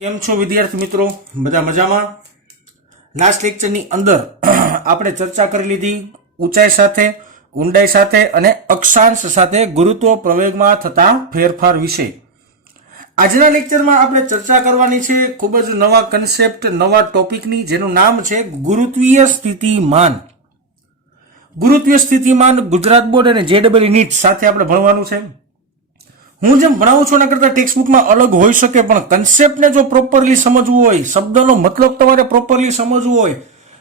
કેમ છો વિદ્યાર્થી મિત્રો? બધા મજામાં? લાસ્ટ લેક્ચરની અંદર આપણે ચર્ચા કરી લીધી ઊંચાઈ સાથે, ઊંડાઈ સાથે અને અક્ષાંશ સાથે ગુરુત્વ પ્રવેગમાં થતા ફેરફાર વિશે. આજના લેક્ચરમાં આપણે ચર્ચા કરવાની છે ખૂબ જ નવા કન્સેપ્ટ, નવા ટોપિકની, જેનું નામ છે ગુરુત્વીય સ્થિતિમાન. ગુરુત્વીય સ્થિતિમાન ગુજરાત બોર્ડ અને JEE નીટ સાથે આપણે ભણવાનું છે. હું જેમ ભણાવું છું એના કરતાં ટેક્સ્ટબુકમાં અલગ હોઈ શકે, પણ કન્સેપ્ટને જો પ્રોપરલી સમજવું હોય, શબ્દનો મતલબ તમારે પ્રોપરલી સમજવું હોય,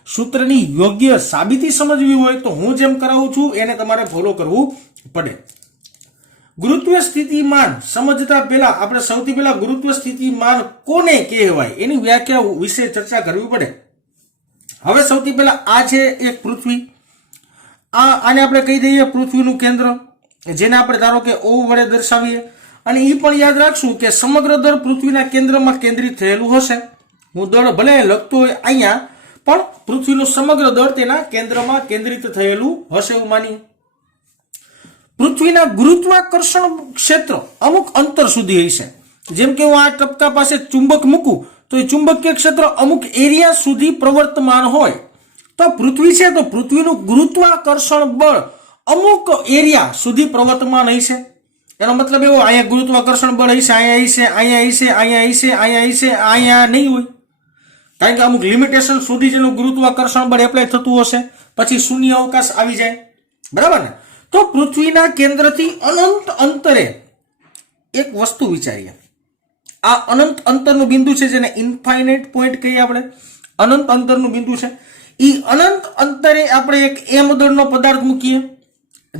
સૂત્રની યોગ્ય સાબિતી સમજવી હોય, તો હું જેમ કરાવું છું એને તમારે ફોલો કરવું પડે. ગુરુત્વીય સ્થિતિમાન સમજતા પહેલા આપણે સૌથી પહેલા ગુરુત્વીય સ્થિતિમાન કોને કહેવાય એની વ્યાખ્યા વિશે ચર્ચા કરવી પડે. હવે સૌથી પહેલા આ છે એક પૃથ્વી. આને આપણે કહી દઈએ પૃથ્વીનું કેન્દ્ર, જેને આપણે ધારો કે O વડે દર્શાવીએ. અને એ પણ યાદ રાખશું કે સમગ્ર દળ પૃથ્વીના કેન્દ્રમાં કેન્દ્રિત થયેલું હશે. હું દળ ભલે લખતો હોય અહીંયા, પણ પૃથ્વીનું સમગ્ર દળ તેના કેન્દ્રમાં કેન્દ્રિત થયેલું હશે એવું માનીએ. પૃથ્વીના ગુરુત્વાકર્ષણ ક્ષેત્ર અમુક અંતર સુધી હશે. જેમ કે હું આ ટપકા પાસે ચુંબક મૂકું તો એ ચુંબકીય ક્ષેત્ર અમુક એરિયા સુધી પ્રવર્તમાન હોય. તો પૃથ્વી છે તો પૃથ્વીનું ગુરુત્વાકર્ષણ બળ અમુક એરિયા સુધી પ્રવર્તમાન હશે. એનો મતલબ એવો, અહીંયા ગુરુત્વાકર્ષણ બળ હશે, અહીંયા હશે, અહીંયા હશે, અહીંયા હશે, અહીંયા હશે, અહીંયા નહીં હોય. કારણ કે અમુક લિમિટેશન સુધી જેનું ગુરુત્વાકર્ષણ બળ એપ્લાય થતું હશે, પછી શૂન્ય અવકાશ આવી જાય. બરાબર ને? તો પૃથ્વીના કેન્દ્રથી અનંત અંતરે એક વસ્તુ વિચારીએ. આ અનંત અંતરનું બિંદુ છે, જેને ઇન્ફાઇનાઇટ પોઈન્ટ કહીએ આપણે. અનંત અંતરનું બિંદુ છે. એ અનંત અંતરે આપણે એક m દળનો પદાર્થ મૂકીએ,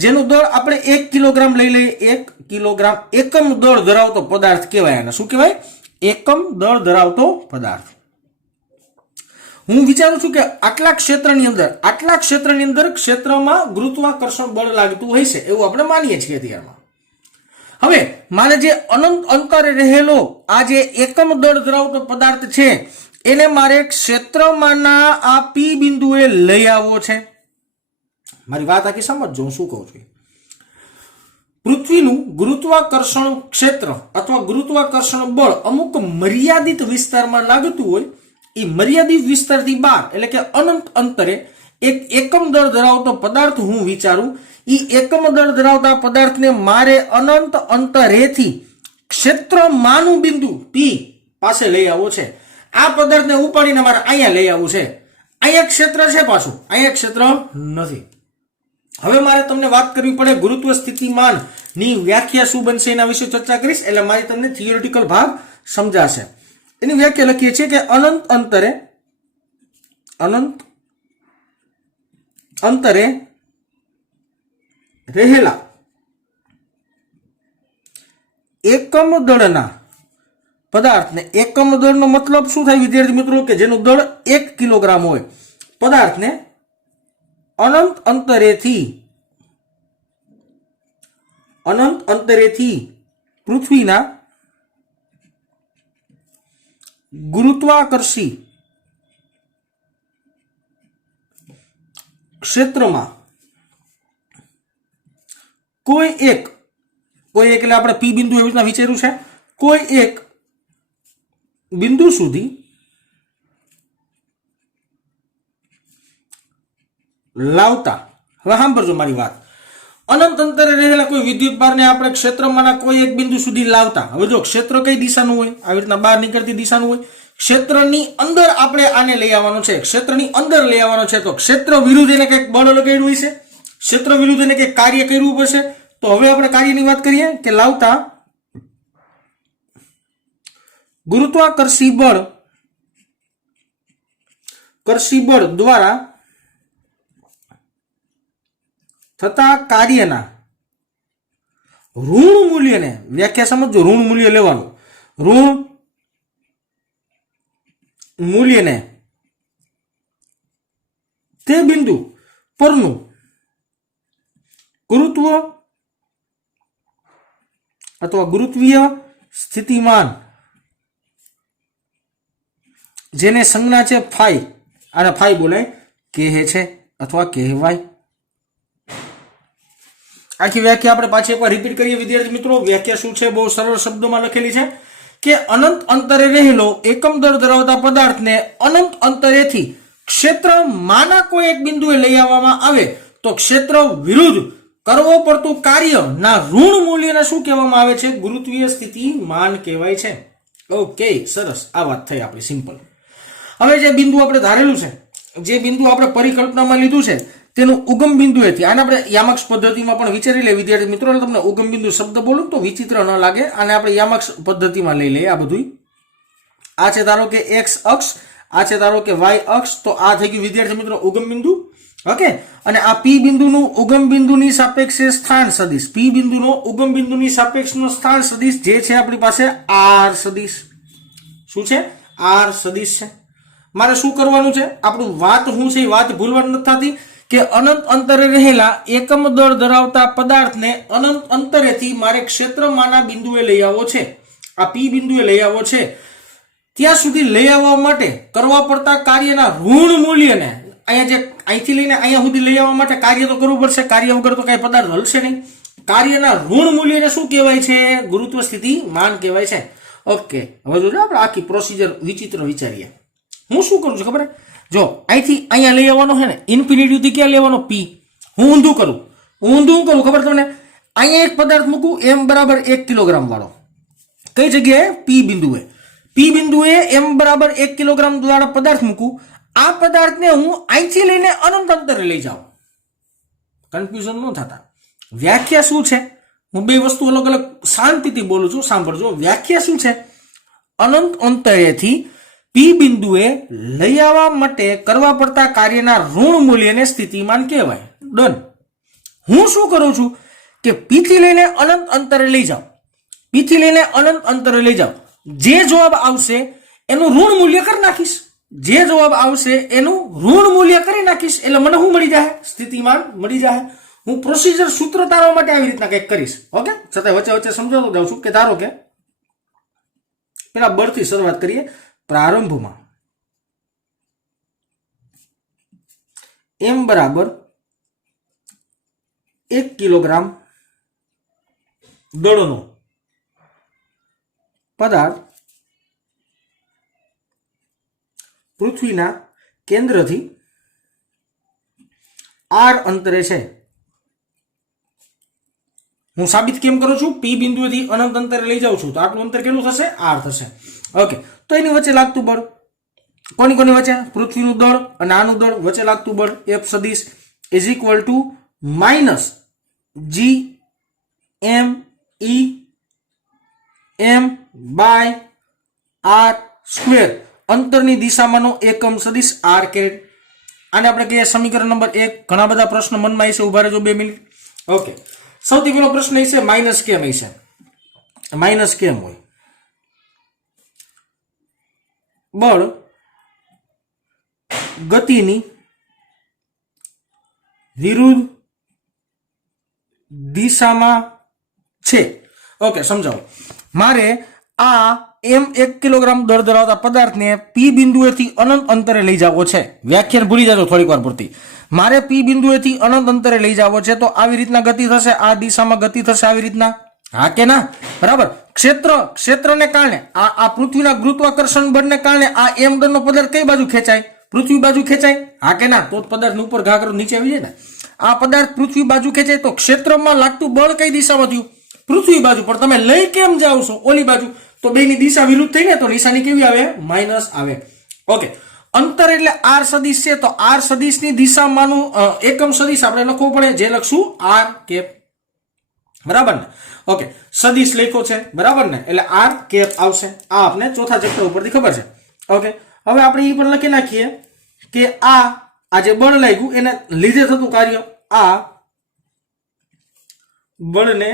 જેનું દળ આપણે 1 કિલોગ્રામ લઈ લઈએ. 1 કિલોગ્રામ એકમ દળ ધરાવતો પદાર્થ કહેવાય. એને શું કહેવાય? એકમ દળ ધરાવતો પદાર્થ. હું વિચારું છું કે આટલા ક્ષેત્રની અંદર ક્ષેત્રમાં ગુરુત્વાકર્ષણ બળ લાગતું હોય છે એવું આપણે માનીએ છીએ અત્યારમાં. હવે મારે જે અનંત અંતરે રહેલો આ જે એકમ દળ ધરાવતો પદાર્થ છે એને મારે ક્ષેત્રમાંના આ P બિંદુએ લઈ આવવો છે. મારી વાત આખી સમજજો હું શું કહું છું. પૃથ્વીનું ગુરુત્વાકર્ષણ ક્ષેત્ર અથવા ગુરુત્વાકર્ષણ બળ અમુક મર્યાદિત વિસ્તારમાં લાગતું હોય. એ મર્યાદિત વિસ્તારથી બહાર એટલે કે અનંત અંતરે એક એકમ દળ ધરાવતો પદાર્થ હું વિચારું. એ એકમ દળ ધરાવતા પદાર્થને મારે અનંત અંતરેથી ક્ષેત્રમાંનું બિંદુ P પાસે લઈ આવવો છે. આ પદાર્થને ઉપાડીને મારે અહીંયા લઈ આવવું છે. અહીંયા ક્ષેત્ર છે, પાછું અહીંયા ક્ષેત્ર નથી. હવે મારે તમને વાત કરવી પડે ગુરુત્વ સ્થિતિમાન ની વ્યાખ્યા શું બનશે એના વિશે ચર્ચા કરીશ, એટલે મારી તમને થિયોરિટિકલ ભાગ સમજાશે. એની વ્યાખ્યા લખીએ છીએ કે અનંત અંતરે રહેલા એકમ દળના પદાર્થને, એકમ દળનો મતલબ શું થાય વિદ્યાર્થી મિત્રો? કે જેનું દળ 1 કિલોગ્રામ હોય, પદાર્થને અનંત અંતરેથી પૃથ્વીના ગુરુત્વાકર્ષી ક્ષેત્રમાં કોઈ એક એટલે આપણે P બિંદુ એવી રીતના વિચાર્યું છે, કોઈ એક બિંદુ સુધી લાવતા. હવે સાંભળજો મારી વાત. અનંત અંતરે રહેલા કોઈ વિદ્યુત ભારને આપણે ક્ષેત્રમાંના કોઈ એક બિંદુ સુધી લાવતા. હવે જો ક્ષેત્ર કઈ દિશાનું હોય? આવી રીતના બહાર નીકળતી દિશાનું હોય. ક્ષેત્રની અંદર આપણે આને લઈ આવવાનો છે, ક્ષેત્રની અંદર લઈ આવવાનો છે. તો ક્ષેત્ર વિરુદ્ધ એને કંઈક બળ લગાડ્યું હોય છે, ક્ષેત્ર વિરુદ્ધ એને કંઈક કાર્ય કરવું પડશે. તો હવે આપણે કાર્યની વાત કરીએ કે લાવતા ગુરુત્વાકર્ષી બળ દ્વારા થતા કાર્યના ઋણ મૂલ્યને, વ્યાખ્યા સમજો, ઋણ મૂલ્ય લેવાનું, ઋણ મૂલ્યને તે બિંદુ પરનું ગુરુત્વ અથવા ગુરુત્વીય સ્થિતિમાન, જેને સંજ્ઞા છે ફાઈ, આને ફાઈ બોલાય, કહે છે અથવા કહેવાય. આખી વ્યાખ્યા આપણે પાછી એકવાર રિપીટ કરીએ વિદ્યાર્થી મિત્રો. વ્યાખ્યા શું છે? બહુ સરળ શબ્દોમાં લખેલી છે કે અનંત અંતરે રહેલો એકમ દળ ધરાવતા પદાર્થને અનંત અંતરેથી ક્ષેત્રમાંના કોઈ એક બિંદુએ લઈ આવવામાં આવે તો ક્ષેત્ર વિરુદ્ધ કરવો પડતું કાર્યના ઋણ મૂલ્યને શું કહેવામાં આવે છે? ગુરુત્વીય સ્થિતિમાન કહેવાય છે. ઓકે, સરસ. આ વાત થઈ આપણી સિમ્પલ. હવે જે બિંદુ આપણે ધારેલું છે, જે બિંદુ આપણે પરિકલ્પનામાં લીધું છે, તેનું ઉગમ બિંદુએથી, આને આપણે યામાક્ષ પદ્ધતિમાં પણ વિચારી લે વિદ્યાર્થી મિત્રો. તમને ઉગમ બિંદુ શબ્દ બોલું તો વિચિત્ર ન લાગે, આને આપણે યામાક્ષ પદ્ધતિમાં લઈ લઈએ. આ બધું આ છે ધારો કે એક્સ અક્ષ, આ છે ધારો કે વાય અક્ષ. તો આ થઈ ગયું વિદ્યાર્થી મિત્રો ઉગમ બિંદુ. ઓકે, અને આ પી બિંદુનું ઉગમ બિંદુની સાપેક્ષે સ્થાન સદિશ, પી બિંદુનો ઉગમ બિંદુની સાપેક્ષનો સ્થાન સદિશ જે છે આપણી પાસે આર સદિશ. શું છે? આર સદિશ છે. મારે શું કરવાનું છે? આપણું વાત શું છે એ વાત ભૂલવાની નથી થતી કે અનંત અંતરે રહેલા એકમ દળ ધરાવતા પદાર્થને અનંત અંતરેથી મારે ક્ષેત્રમાંના બિંદુએ લઈ આવવો છે. આ પી બિંદુએ લઈ આવવો છે. ત્યાં સુધી લઈ આવવા માટે કરવા પડતા કાર્યના ઋણ મૂલ્યને અહીંયા જે અહીંથી લઈને અહીંયા સુધી લઈ આવવા માટે કાર્ય તો કરવું પડશે. કાર્ય વગર તો કઈ પદાર્થ હલશે નહીં. કાર્યના ઋણ મૂલ્યને શું કહેવાય છે? ગુરુત્વ સ્થિતિમાન કહેવાય છે. ઓકે, હવે જોજો આપણે આખી પ્રોસિજર વિચિત્ર વિચારીએ. હું શું કરું છું ખબર? જો અહીંથી અહીંયા લઈ આવવાનો છે ને, ઇન્ફિનિટી થી ક્યાં લેવાનો? પી. હું ઊંધું કરું ખબર તમને? અહીંયા એક પદાર્થ મૂકું એમ બરાબર 1 કિલોગ્રામ વાળો. કઈ જગ્યાએ? પી બિંદુએ. પી બિંદુએ એમ બરાબર 1 કિલોગ્રામ વાળો પદાર્થ મૂકું. આ પદાર્થને હું અહીંથી લઈને અનંત અંતરે લઈ જાઉં. કન્ફ્યુઝન ન થતા. વ્યાખ્યા શું છે? હું બે વસ્તુ અલગ અલગ શાંતિથી બોલું છું, સાંભળજો. વ્યાખ્યા શું છે? અનંત અંતરેથી પી બિંદુએ લઈ આવવા માટે કરવા પડતા કાર્યના ઋણ મૂલ્યને સ્થિતિમાન કહેવાય. ડન. હું શું કરું છું કે પી થી લઈને અનંત અંતરે લઈ જાઉં. પી થી લઈને અનંત અંતરે લઈ જાઉં. જે જવાબ આવશે એનું ઋણ મૂલ્ય કરી નાખીશ. જે જવાબ આવશે એનું ઋણ મૂલ્ય કરી નાખીશ એટલે મને શું મળી જાય? સ્થિતિમાન મળી જાય. હું પ્રોસિજર સૂત્ર તારવા માટે આવી રીતના કંઈક કરીશ. ઓકે, છતાં વચ્ચે વચ્ચે સમજાવતો જાઉં છું કે ધારો કે પેલા બળથી શરૂઆત કરીએ. પ્રારંભમાં એમ બરાબર 1 કિલોગ્રામ દળનો પદાર્થ પૃથ્વીના કેન્દ્રથી આર અંતરે છે. હું સાબિત કેમ કરું છું? પી બિંદુએથી અનંત અંતરે લઈ જાઉં છું તો આટલું અંતર કેટલું થશે? આર થશે. ઓકે, તો એની વચ્ચે લાગતું બળ કોની વચ્ચે? પૃથ્વીનું દળ અને આનું દળ વચ્ચે લાગતું બળ એફ સદિશ is equal to minus G M E M by R square. અંતરની દિશામાંનો એકમ સદિશ આર કેરેટ. આને આપણે કહીએ સમીકરણ નંબર 1. ઘણા બધા પ્રશ્નો મનમાં હશે, ઉભા રહેજો 2 મિનિટ. ઓકે, સૌથી પહેલો પ્રશ્ન હશે માઇનસ કેમ હશે? માઇનસ કેમ હોય? બળ ગતિની વિરુદ્ધ દિશામાં છે. ઓકે, સમજાવો. મારે આ એમ 1 કિલોગ્રામ દળ ધરાવતા પદાર્થને પી બિંદુએથી અનંત અંતરે લઈ જવો છે. વ્યાખ્યાન ભૂલી જાજો થોડીક વાર પૂરતી. મારે પી બિંદુએથી અનંત અંતરે લઈ જવો છે તો આવી રીતના ગતિ થશે, આ દિશામાં ગતિ થશે આવી રીતના. હા કે ના? બરાબર. ક્ષેત્રને કારણે આ પૃથ્વીના ગુરુત્વાકર્ષણ બળને કારણે આ એમ દળનો પદાર્થ કઈ બાજુ ખેંચાય? પૃથ્વી બાજુ ખેંચાય. હા કે ના? તો પદાર્થ ઉપર ઘા કરો નીચે આવી જાય ને. આ પદાર્થ પૃથ્વી બાજુ ખેંચાય તો ક્ષેત્રમાં લાગતું બળ કઈ દિશામાં થયું? પૃથ્વી બાજુ. પણ તમે લઈ કેમ જાઓ છો ઓલી બાજુ? તો બેની દિશા વિરુદ્ધ થઈ ને તો નિશાની કેવી આવે? માઇનસ આવે. ઓકે, અંતર એટલે આર સદિશ છે તો આર સદિશની દિશામાંનું એકમ સદિશ આપણે લખવું પડે, જે લખશું આર કેપ. બરાબર ને? ઓકે, સદિશ લખ્યો છે બરાબર ને, એટલે આર કેપ આવશે. આ આપણે ચોથા ચેપ્ટર ઉપરથી ખબર છે. ઓકે, હવે આપણે એ પણ લખી નાખીએ કે આ જે બળ લાગ્યું એને લીધે થતું કાર્ય, આ બળને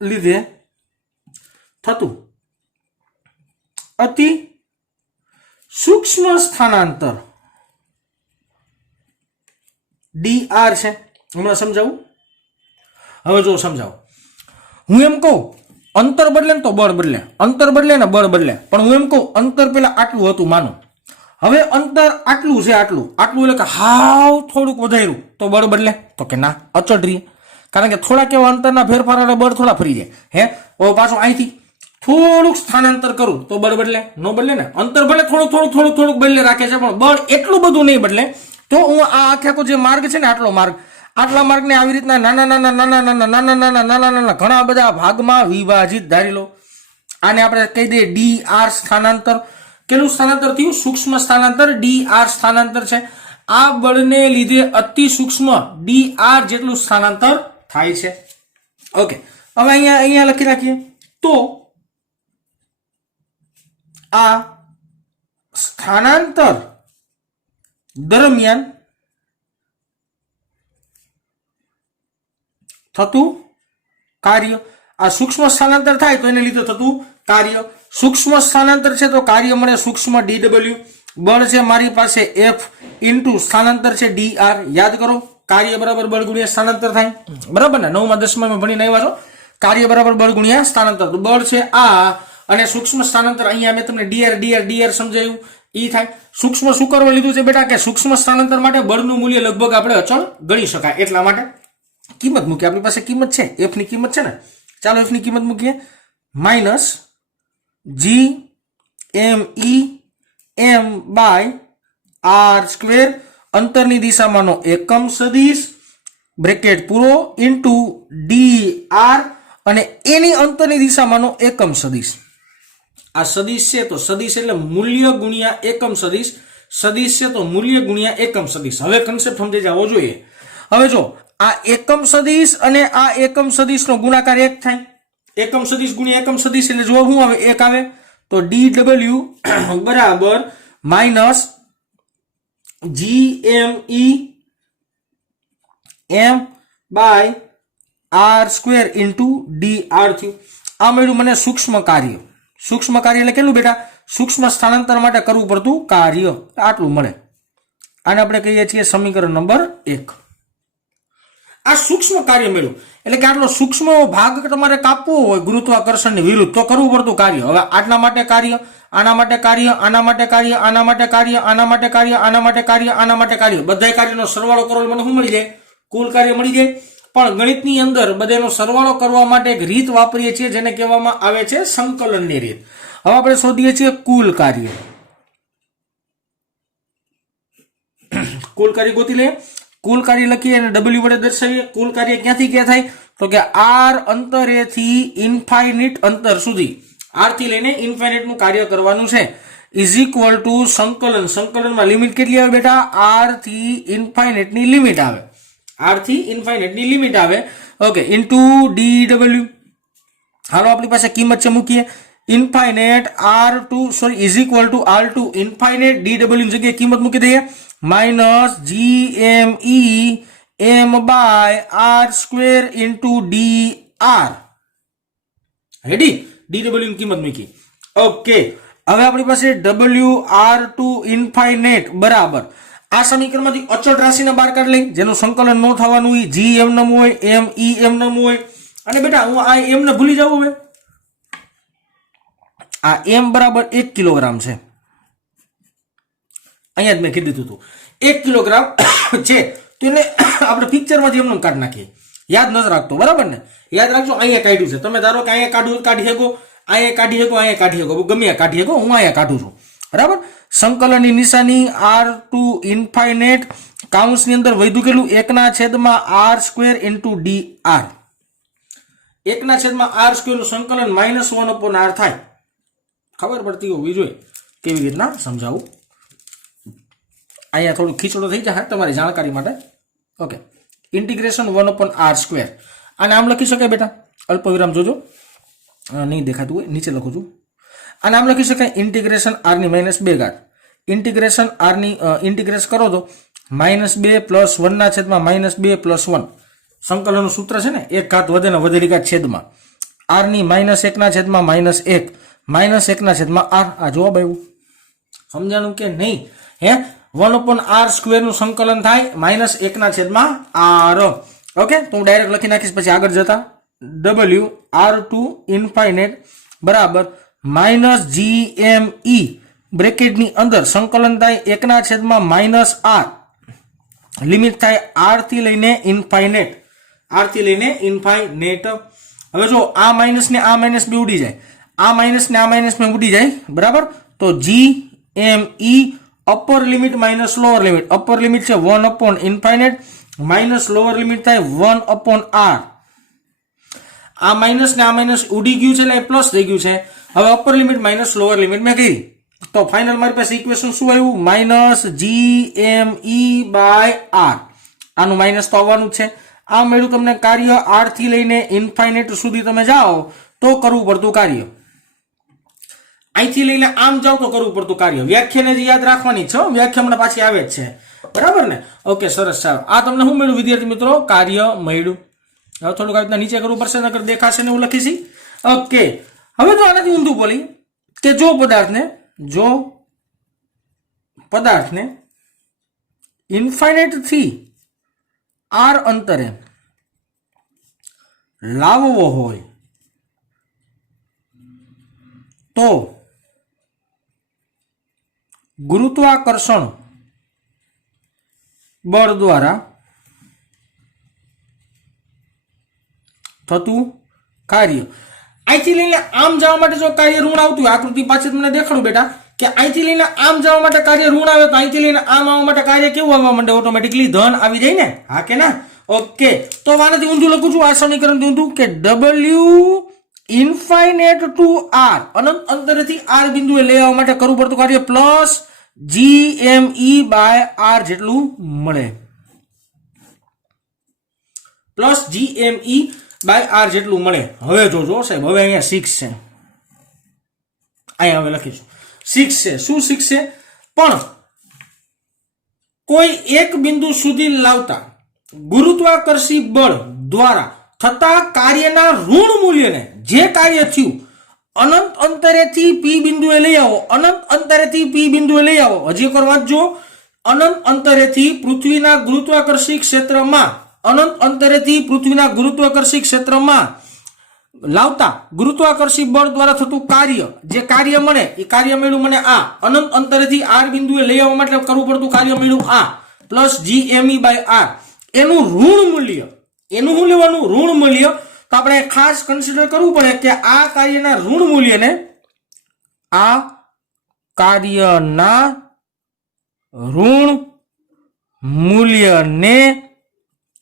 લીધે થતું અતિ સૂક્ષ્મ સ્થાનાંતર dr છે. હમણાં સમજાવું. હવે જો સમજાવો. હું એમ કહું અંતર બદલે ને તો બળ બદલે, અંતર બદલે ને બળ બદલે. પણ હું એમ કહું અંતર પેલા આટલું હતું માનો, હવે અંતર આટલું છે, આટલું એટલે કે હાવ થોડુંક વધાર્યું તો બળ બદલે? તો કે ના, અચળ રહીએ. કારણ કે થોડાક એવા અંતરના ફેરફાર બળ થોડા ફરી જાય. હે, પાછું અહીંથી થોડુંક સ્થાનાંતર કરું તો બળ બદલે? નો બદલે ને. અંતર ભલે થોડુંક બદલે રાખે છે, પણ બળ એટલું બધું નહીં બદલે. તો હું આ આખો જે માર્ગ છે ને, આટલા માર્ગને આવી રીતના નાના ઘણા બધા ભાગમાં વિભાજિત ધારી લો. આને આપણે કહી દઈએ ડી આર સ્થાનાંતર. કેટલું સ્થાનાંતર થયું? સૂક્ષ્મ સ્થાનાંતર ડી આર સ્થાનાંતર છે. આ બળને લીધે અતિ સૂક્ષ્મ ડી આર જેટલું સ્થાનાંતર થાય છે. ઓકે, હવે અહીંયા લખી રાખીએ. તો આ સ્થાનાંતર દરમિયાન થતું કાર્ય, આ સૂક્ષ્મ સ્થાનાંતર થાય તો એને લીધે થતું કાર્ય. સૂક્ષ્મ સ્થાનાંતર છે તો કાર્ય મળે સૂક્ષ્મ DW. બળ છે મારી પાસે F ઇન્ટુ સ્થાનાંતર છે DR. યાદ કરો, કાર્ય બરાબર બળ ગુણ્યા સ્થાનાંતર થાય, બરાબર ને? 9મા 10મા ભણીને આવ્યા છો. કાર્ય બરાબર બળ ગુણ્યા સ્થાનાંતર. તો બળ છે આ, અને સૂક્ષ્મ સ્થાનાંતર અહીંયા મેં તમને DR સમજાયું ઈ થાય. સૂક્ષ્મ શું કરવા લીધું છે બેટા? કે સૂક્ષ્મ સ્થાનાંતર માટે બળનું મૂલ્ય લગભગ આપણે અચળ ગણી શકાય, એટલા માટે કિંમત મૂકી. આપણી પાસે કિંમત છે, F ની કિંમત છે ને. ચાલો F ની કિંમત મૂકીએ. Minus GME M by R square, અંતરની દિશામાંનો એકમ સદિશ, બ્રેકેટ પૂરો, ઇન્ટુ DR, અને એની અંતરની દિશામાંનો એકમ સદિશ. આ સદિશ છે તો સદિશ એટલે મૂલ્ય ગુણ્યા એકમ સદિશ. સદિશ છે તો મૂલ્ય ગુણ્યા એકમ સદિશ. હવે કન્સેપ્ટ સમજી જવો જોઈએ. હવે જો આ એકમ સદિશ અને આ એકમ સદિશનો ગુણાકાર 1 થાય. એકમ સદિશ ગુણ્યા એકમ સદિશ એટલે જો શું આવે? 1 આવે. તો DW બરાબર minus GME M by R square into DR થયું. આ મળ્યું મને સૂક્ષ્મ કાર્ય. સૂક્ષ્મ કાર્ય એટલે કેટલું બેટા? સૂક્ષ્મ સ્થાનાંતર માટે કરવું પડતું કાર્ય, આટલું મળે. આને આપણે કહીએ છીએ સમીકરણ નંબર 1. આ સૂક્ષ્મ કાર્ય મળ્યું એટલે કે આટલો સૂક્ષ્મ ભાગ તમારે કાપવો હોય ગુરુત્વાકર્ષણની વિરુદ્ધ તો કરવું પડતું કાર્ય. હવે આટલા માટે કાર્ય, આના માટે કાર્ય, આના માટે કાર્ય, આના માટે કાર્ય, આના માટે કાર્ય, આના માટે કાર્ય, આના માટે કાર્ય, બધા કાર્યનો સરવાળો કરો મને શું મળી જાય? કુલ કાર્ય મળી જાય. પણ ગણિતની અંદર બધાનો સરવાળો કરવા માટે એક રીત વાપરીએ છીએ જેને કહેવામાં આવે છે સંકલનની રીત. હવે આપણે શોધીએ છીએ કુલ કાર્ય. કુલ કાર્ય ગોતી લે. કુલ કાર્ય લખીએ અને W વડે દર્શાવીએ. કુલ કાર્ય ક્યાંથી ક્યાં થાય? તો કે R અંતરેથી ઇન્ફાઇનિટ અંતર સુધી, R થી લઈને ઇન્ફાઇનિટ નું કાર્ય કરવાનું છે, ઇઝ ઇક્વલ ટુ સંકલન. સંકલનમાં લિમિટ કેટલી આવે બેટા? R થી ઇન્ફાઇનિટ ની લિમિટ આવે. R થી ઇન્ફાઇનિટ ની લિમિટ આવે. Okay, into DW. હાલો આપણી પાસે કિંમત છે, મૂકીએ. Infinite is equal to R2 infinite DW ની જગ્યાએ કિંમત મૂકી દઈએ. Minus GME M by R square into DR. Ready? DW ની કિંમત મૂકી. ઓકે, હવે આપણી પાસે WR2 ઇન્ફાઇનેટ બરાબર આ સમીકરણમાંથી અચળ રાશિને બહાર કાઢી લઈ, જેનું સંકલન ન થવાનું હોય, G એમ નમ હોય, M E એમ નમ હોય. અને બેટા હું આ M ને ભૂલી જવું હવે. આ M બરાબર 1 કિલોગ્રામ છે. અહીંયા જ મેં કીધું હતું 1 કિલોગ્રામ છે, તો એને આપણે પિક્ચરમાંથી એમનું કાઢી નાખીએ. યાદ નથી રાખતો, બરાબર ને? યાદ રાખજો, અહીંયા કાઢ્યું છે. તમે ધારો કે અહીંયા કાઢી શકો, અહીંયા કાઢી શકો, અહીંયા કાઢી શકો, ગમે કાઢી શકો. હું અહીંયા કાઢું છું, બરાબર? સંકલનની નિશાની R2 ઇન્ફાઇનેટ, કાઉન્સની અંદર વધ્યું કેટલું? 1/r square into DR. 1/r square નું સંકલન -1/r થાય. ખબર પડતી હોવી જોઈએ કેવી રીતના સમજાવું. અહીંયા થોડું ખીચડો થઈ જાય તમારી જાણકારી માટે. Okay, integration 1/r square. આને આમ લખી શકાય બેટા? અલ્પ વિરામ જોજો, નહીં દેખાતું હોય, નીચે લખું છું. આને આમ લખી શકાય ઇન્ટિગ્રેશન r ની -2 ઘાત. ઇન્ટિગ્રેશન r ની ઇન્ટિગ્રેટ કરો તો -2 પ્લસ 1/-2 પ્લસ 1. સંકલનનું સૂત્ર છે ને, એક ઘાત વધે ને વધેલી ઘાત છેદમાં r ની -1/-1 -1/r. આ જવાબ આવ્યું. સમજાણું કે નહીં? હે, 1/r સ્ક્વેર નું સંકલન થાય -1/r. ઓકે, તો હું ડાયરેક્ટ લખી નાખીશ પછી આગળ જતા. WR2 ઇન્ફાઇનેટ બરાબર -GME બ્રેકેટની અંદર સંકલન થાય 1/-r, લિમિટ થાય r થી લઈને ઇન્ફાઇનેટ. r થી લઈને ઇન્ફાઇનેટ. હવે જો આ માઇનસ ને આ માઇનસ બે ઉડી જાય. આ માઇનસ ને આ માઇનસ में ઉડી જાય, બરાબર. તો GME upper limit minus lower limit. Upper limit છે 1/ઇન્ફાઇનાઇટ માઇનસ લોઅર લિમિટ થાય 1/r. આ માઇનસ ને આ માઇનસ ઉડી ગયું છે એટલે પ્લસ થઈ ગયું છે. હવે upper limit minus lower limit મેં કરી, તો ફાઇનલ મારી પાસે ઇક્વેશન શું આવ્યું? Minus GME/r. આનું માઇનસ તો આવવાનું છે. આ મળ્યું તમને કાર્ય. r થી લઈને ઇન્ફાઇનાઇટ સુધી તમે જાઓ તો કરવું પડતું કાર્ય. અહીંથી લઈને આમ જાઓ તો કરવું પડતું કાર્ય. વ્યાખ્યાને જ યાદ રાખવાની છે, વ્યાખ્યા હમણાં પાછી આવે જ છે, બરાબર ને? ઓકે, સરસ. ચાલો, આ તમને શું મળ્યું વિદ્યાર્થી મિત્રો? કાર્ય મળ્યું. હવે થોડુંક આવી રીતના નીચે કરવું પડશે, નકર દેખાશે ને એવું લખીશી. ઓકે, હવે તો આનાથી ઊંધું બોલી કે જો પદાર્થને ઇન્ફાઇનાઇટ થી r અંતરે લાવવો હોય તો ગુરુત્વાકર્ષણ બળ દ્વારા થતું કાર્ય. અહીંથી લઈને આમ જવા માટે જો કાર્ય ઋણ આવતું હોય, આકૃતિ પાછી તમને દેખાડું બેટા કે અહીંથી લઈને આમ જવા માટે કાર્ય ઋણ આવે તો અહીંથી લઈને આમ આવવા માટે કાર્ય કેવું આવવા માંડે? ઓટોમેટિકલી ધન આવી જાય ને, હા કે ના? ઓકે, તો આનાથી ઊંધું લખું છું, આ સમીકરણ ઊંધું કે W ઇન્ફાઇનાઇટ ટુ r, અનંત અંતરેથી r બિંદુએ લઈ આવવા માટે કરવું પડતું કાર્ય પ્લસ GME/r જેટલું મળે. પ્લસ GME/r જેટલું મળે. હવે જોજો સાહેબ, હવે અહીંયા 6 છે, અહીંયા હવે લખીશું 6 છે. શું 6 છે? પણ કોઈ એક બિંદુ સુધી લાવતા ગુરુત્વાકર્ષી બળ દ્વારા થતા કાર્યના ઋણ મૂલ્યને, જે કાર્ય થયું અનંત અંતરેથી p બિંદુએ લઈ આવો, અનંત અંતરેથી p બિંદુએ લઈ આવો. હજી એકવાર વાંચજો. અનંત અંતરેથી પૃથ્વીના ગુરુત્વાકર્ષી ક્ષેત્રમાં, અનંત અંતરેથી પૃથ્વીના ગુરુત્વાકર્ષી ક્ષેત્રમાં લાવતા ગુરુત્વાકર્ષી બળ દ્વારા થતું કાર્ય, જે કાર્ય મળે એ કાર્ય મળ્યું મને આ. અનંત અંતરેથી r બિંદુએ લઈ આવવા માટે કરવું પડતું કાર્ય મળ્યું આ પ્લસ GME/r. એનું ઋણ મૂલ્ય, એનું શું લેવાનું? ઋણ મૂલ્ય. તો આપણે ખાસ કન્સિડર કરવું પડે કે આ કાર્યના ઋણ મૂલ્યને, આ કાર્યના ઋણ મૂલ્યને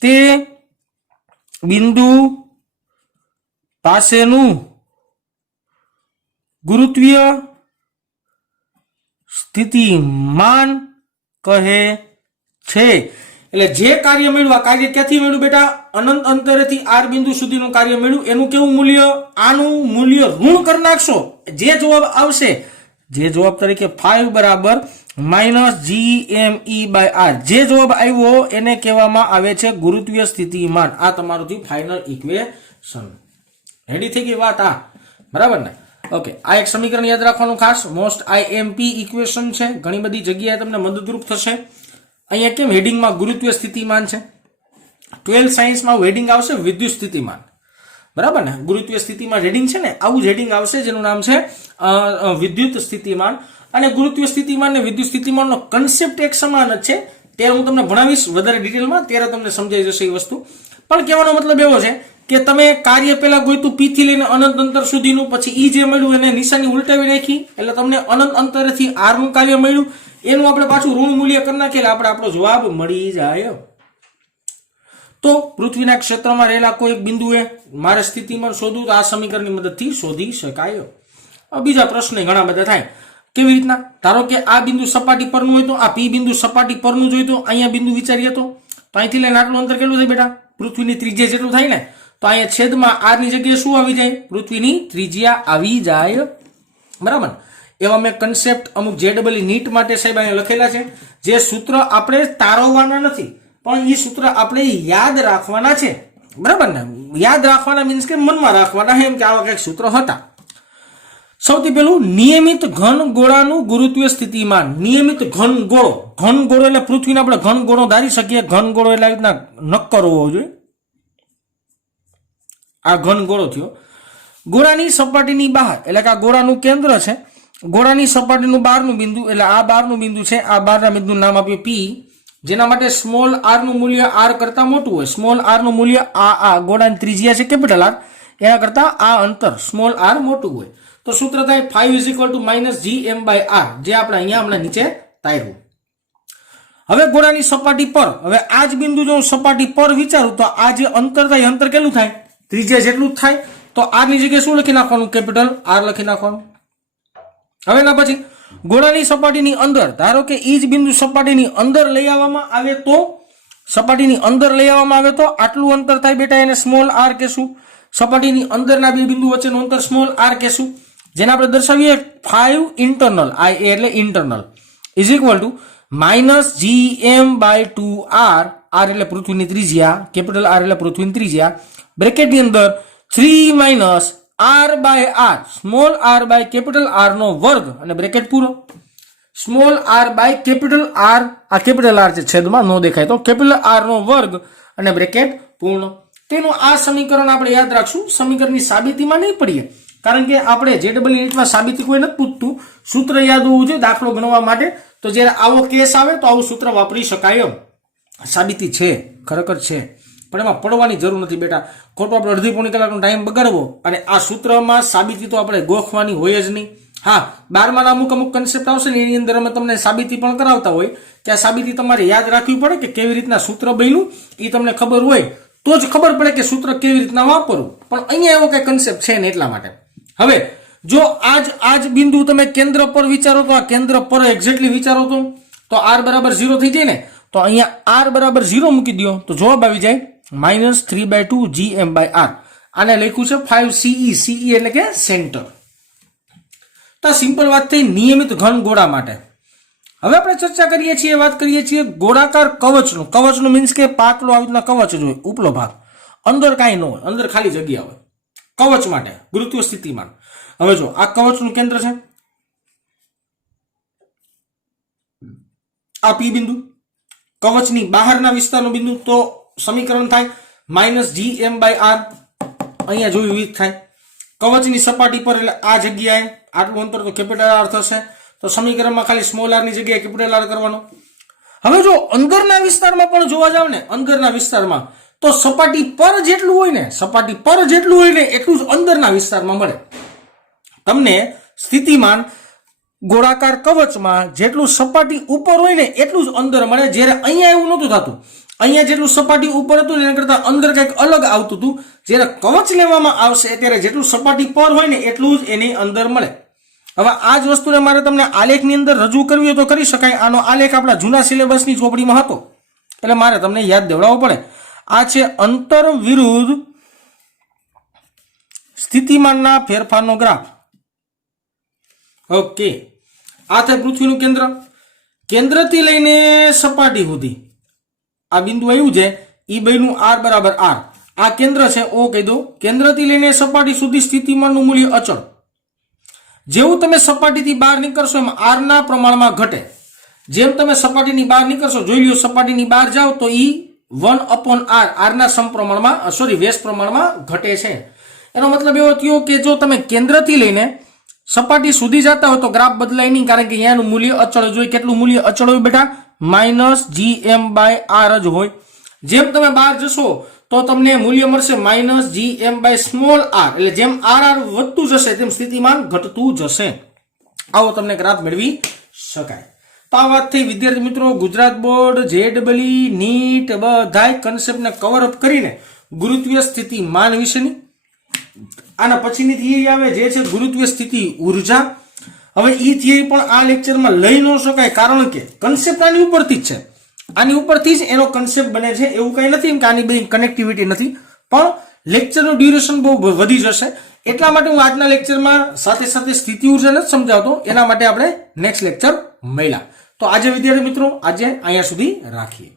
તે બિંદુ પાસેનું ગુરુત્વીય સ્થિતિમાન કહે છે. એટલે જે કાર્ય મળ્યું, આ કાર્ય ક્યાંથી મળ્યું બેટા? અનંત અંતરેથી r બિંદુ સુધીનું કાર્ય મળ્યું. એનું કેવું મૂલ્ય? આનું મૂલ્ય ઋણ કરી નાખશો, જે જવાબ આવશે, જે જવાબ તરીકે 5 બરાબર માઇનસ GME/r, જે જવાબ આવ્યો એને કહેવામાં આવે છે ગુરુત્વીય સ્થિતિમાન. આ તમારું ફાઇનલ ઇક્વેશન. રેડી થઈ ગઈ વાત? આ બરાબર ને? ઓકે, આ એક સમીકરણ યાદ રાખવાનું ખાસ. મોસ્ટ IMP ઇક્વેશન છે, ઘણી બધી જગ્યાએ તમને મદદરૂપ થશે. અહીંયા કેમ હેડિંગમાં ગુરુત્વીય સ્થિતિમાન છે? 12 સાયન્સમાં હેડિંગ આવશે વિદ્યુત સ્થિતિમાન, બરાબર ને? ગુરુત્વીય સ્થિતિમાન હેડિંગ છે ને, આવું જ હેડિંગ આવશે જેનું નામ છે વિદ્યુત સ્થિતિમાન. અને ગુરુત્વીય સ્થિતિમાન ને વિદ્યુત સ્થિતિમાનનો કન્સેપ્ટ એક સમાન જ છે. ત્યારે હું તમને ભણાવીશ વધારે ડિટેલમાં, ત્યારે તમને સમજાઈ જશે એ વસ્તુ. પણ કહેવાનો મતલબ એવો છે કે તમે કાર્ય પહેલા ગોઈતું p થી લઈને અનંત અંતર સુધીનું, પછી ઈ જે મળ્યું એને નિશાની ઉલટાવી નાખી એટલે તમને અનંત અંતરેથી r નું કાર્ય મળ્યું. એનું આપણે પાછું ઋણ મૂલ્ય કરી નાખીએ એટલે આપણે આપણો જવાબ મળી જાય. તો પૃથ્વીના ક્ષેત્રમાં રહેલા કોઈ એક બિંદુએ મારે સ્થિતિમાન શોધવું તો આ સમીકરણની મદદથી શોધી શકાય. બીજા પ્રશ્ન ઘણા બધા થાય. કેવી રીતના? ધારો કે આ બિંદુ સપાટી પરનું હોય તો આ p બિંદુ સપાટી પરનું જોઈ તો અહીંયા બિંદુ વિચારીએ તો અહીંથી લઈને આટલું અંતર કેટલું થાય બેટા? પૃથ્વીની ત્રિજ્યા જેટલું થાય ને. તો અહીંયા છેદમાં r ની જગ્યાએ શું આવી જાય? પૃથ્વીની ત્રિજ્યા આવી જાય, બરાબર? એવા મેં કન્સેપ્ટ અમુક JEE નીટ માટે સાહેબ અહીંયા લખેલા છે. જે સૂત્ર આપણે તારવવાના નથી, પણ એ સૂત્ર આપણે યાદ રાખવાના છે, બરાબર ને? યાદ રાખવાના મીન્સ કે મનમાં રાખવાના, એમ કે આવા કંઈક સૂત્ર હતા. સૌથી પહેલું નિયમિત ઘન ગોળાનું ગુરુત્વીય સ્થિતિમાન. નિયમિત ઘન ગોળો, ઘન ગોળો એટલે પૃથ્વીને આપણે ઘન ગોળો ધારી શકીએ. ઘન ગોળો એટલે આવી રીતના નક્કર હોવો જોઈએ. આ ઘન ગોળો થયો. ગોળાની સપાટીની બહાર એટલે કે આ ગોળાનું કેન્દ્ર છે, ગોળાની સપાટીનું બહારનું બિંદુ એટલે આ બહારનું બિંદુ છે. આ બહારના બિંદુનું નામ આપ્યું P, જેના માટે સ્મોલ r નું મૂલ્ય r કરતા મોટું હોય. સ્મોલ r નું મૂલ્ય આ ગોળાની ત્રિજ્યા છે કેપિટલ R, એના કરતા આ અંતર સ્મોલ r મોટું હોય. તો સૂત્ર થાય 5 - gm/r, જે આપણે અહીંયા હમણાં નીચે તાર્યું. હવે ગોળાની સપાટી પર, હવે આ જ બિંદુ જો હું સપાટી પર વિચારું તો આ જે અંતર થાય, અંતર કેટલું થાય? ત્રિજ્યા જેટલું જ થાય. તો r ની જગ્યાએ શું લખી નાખવાનું? કેપિટલ R લખી નાખવાનું. હવે એના પછી ગોળાની સપાટીની અંદર, ધારો કે એ જ બિંદુ સપાટીની અંદર લઈ આવવામાં આવે તો, સપાટીની અંદર લઈ આવવામાં આવે તો આટલું અંતર થાય બેટા, એને સ્મોલ r કહેશું. સપાટીની અંદરના બે બિંદુ વચ્ચેનું અંતર સ્મોલ r કહેશું, જેને આપણે દર્શાવીએ 5 ઇન્ટરનલ, I એટલે internal, is equal two -gm/2r, r એટલે પૃથ્વીની ત્રિજ્યા, કેપિટલ R એટલે પૃથ્વીની ત્રિજ્યા, બ્રેકેટની અંદર 3 - r/r, small r by capital R નો વર્ગ, અને બ્રેકેટ પૂરો. Small r by capital R, આ કેપિટલ R છે છેદમાં ન દેખાય તો કેપિટલ R નો વર્ગ અને બ્રેકેટ પૂર્ણ. તેનું આ સમીકરણ આપણે યાદ રાખશું. સમીકરણની સાબિતીમાં નહીં પડીએ, કારણ કે આપણે JEE નીટમાં સાબિતી કોઈ નથી પૂછતું, સૂત્ર યાદ હોવું જોઈએ દાખલો ગણવા માટે. તો જ્યારે આવો કેસ આવે તો આવું સૂત્ર વાપરી શકાય એમ. સાબિતી છે, ખરેખર છે, પણ એમાં પડવાની જરૂર નથી બેટા. ખોટો આપણે અડધી પોણી કલાકનો ટાઈમ બગાડવો અને આ સૂત્રમાં સાબિતી તો આપણે ગોખવાની હોય જ નહીં. હા, 12માં અમુક કન્સેપ્ટ આવશે ને એની અંદર અમે તમને સાબિતી પણ કરાવતા હોય કે આ સાબિતી તમારે યાદ રાખવી પડે કે કેવી રીતના સૂત્ર બન્યું, એ તમને ખબર હોય તો જ ખબર પડે કે સૂત્ર કેવી રીતના વાપરવું. પણ અહીંયા એવો કઈ કન્સેપ્ટ છે ને એટલા માટે. હવે જો આજ બિંદુ તમે કેન્દ્ર પર વિચારો તો, આ કેન્દ્ર પર એક્ઝેક્ટલી વિચારો તો r બરાબર 0 થઈ જાય ને, તો અહીંયા r બરાબર 0 મૂકી દો તો જવાબ આવી જાય -3/2 gm/r. આને લખ્યું છે 5 CE, CE એટલે કે સેન્ટર. તો સિમ્પલ વાત થઈ નિયમિત ઘન ગોળા માટે. હવે આપણે ચર્ચા કરીએ છીએ, વાત કરીએ છીએ ગોળાકાર કવચનું. કવચનું મીન્સ કે પાતળો આવી રીતના કવચ જ હોય, ઉપલો ભાગ, અંદર કાંઈ ન હોય, અંદર ખાલી જગ્યા હોય. કવચ માટે ગુરુત્વ સ્થિતિમાન. હવે જો આ કવચનું કેન્દ્ર છે, આ P બિંદુ, કવચની બહારના વિસ્તારનું બિંદુ, તો સમીકરણ થાય -gm/r. અહીંયા જોયું ઈ થાય. કવચની સપાટી પર એટલે આ જગ્યાએ આટલું અંતર તો કેપિટલ R થશે, તો સમીકરણમાં ખાલી સ્મોલ r ની જગ્યાએ કેપિટલ R કરવાનો. હવે જો અંદરના વિસ્તારમાં પણ જોવા જાવ ને, અંદરના વિસ્તારમાં તો સપાટી પર જેટલું હોય ને, સપાટી પર જેટલું હોય ને એટલું જ અંદરના વિસ્તારમાં મળે તમને. સ્થિતિમાન ગોળાકાર કવચમાં જેટલું સપાટી ઉપર હોય ને એટલું જ અંદર મળે, જ્યારે અહીંયા એવું નહોતું થતું. અહીંયા જેટલું સપાટી ઉપર હતું એના કરતા અંદર કંઈક અલગ આવતું હતું. જ્યારે કવચ લેવામાં આવશે ત્યારે જેટલું સપાટી પર હોય ને એટલું જ એની અંદર મળે. હવે આ જ વસ્તુને મારે તમને આલેખની અંદર રજૂ કરવી હોય તો કરી શકાય. આનો આલેખ આપણા જૂના સિલેબસની ચોપડીમાં હતો એટલે મારે તમને યાદ દેવડાવવો પડે. આ છે અંતર વિરુદ્ધ સ્થિતિમાનના ફેરફારનો ગ્રાફ. ઓકે, આ થાય પૃથ્વીનું કેન્દ્ર. કેન્દ્રથી લઈને સપાટી સુધી આ બિંદુ આવ્યું છે, ઈ બન્યું r બરાબર r. આ કેન્દ્ર છે, O કહી દો. કેન્દ્રથી લઈને સપાટી સુધી સ્થિતિમાનનું મૂલ્ય અચળ. જેવું તમે સપાટીથી બહાર નીકળશો એમ r ના પ્રમાણમાં ઘટે. જેમ તમે સપાટીની બહાર નીકળશો, જોઈ લ્યો સપાટીની બહાર જાઓ તો ઈ 1/r, r ના સમપ્રમાણમાં, વ્યસ્ત પ્રમાણમાં ઘટે છે. એનો મતલબ એવો થયો કે જો તમે કેન્દ્રથી લઈને સપાટી સુધી જતા હોય તો ગ્રાફ બદલાય નહીં, કારણ કે અહીંયાનું મૂલ્ય અચળ જ હોય. કેટલું મૂલ્ય અચળ હોય બેટા? -gm/r જ હોય. જેમ તમે બહાર જશો તો તમને મૂલ્ય મળશે -gm/r, એટલે જેમ r વધતું જશે તેમ સ્થિતિમાન ઘટતું જશે. આવો તમને ગ્રાફ મેળવી શકાય. તો આ વાત થઈ વિદ્યાર્થી મિત્રો, ગુજરાત બોર્ડ, JEE નીટ બધાય કન્સેપ્ટને કવર અપ કરીને ગુરુત્વીય સ્થિતિમાન વિશેની. આના પછીની થિયરી આવે જે છે ગુરુત્વીય સ્થિતિ ઉર્જા. હવે ઈ થિયરી પણ આ લેક્ચરમાં લઈ ન શકાય, કારણ કે કન્સેપ્ટ આની ઉપરથી જ છે. આની ઉપરથી જ એનો કન્સેપ્ટ બને છે. એવું કઈ નથી કે આની બધી કનેક્ટિવિટી નથી, પણ લેક્ચરનું ડ્યુરેશન બહુ વધી જશે. એટલા માટે હું આજના લેક્ચરમાં સાથે સાથે સ્થિતિ ઉર્જા નથી સમજાવતો, એના માટે આપણે નેક્સ્ટ લેક્ચર મળ્યા. તો આજે વિદ્યાર્થી મિત્રો, આજે અહીંયા સુધી રાખીએ.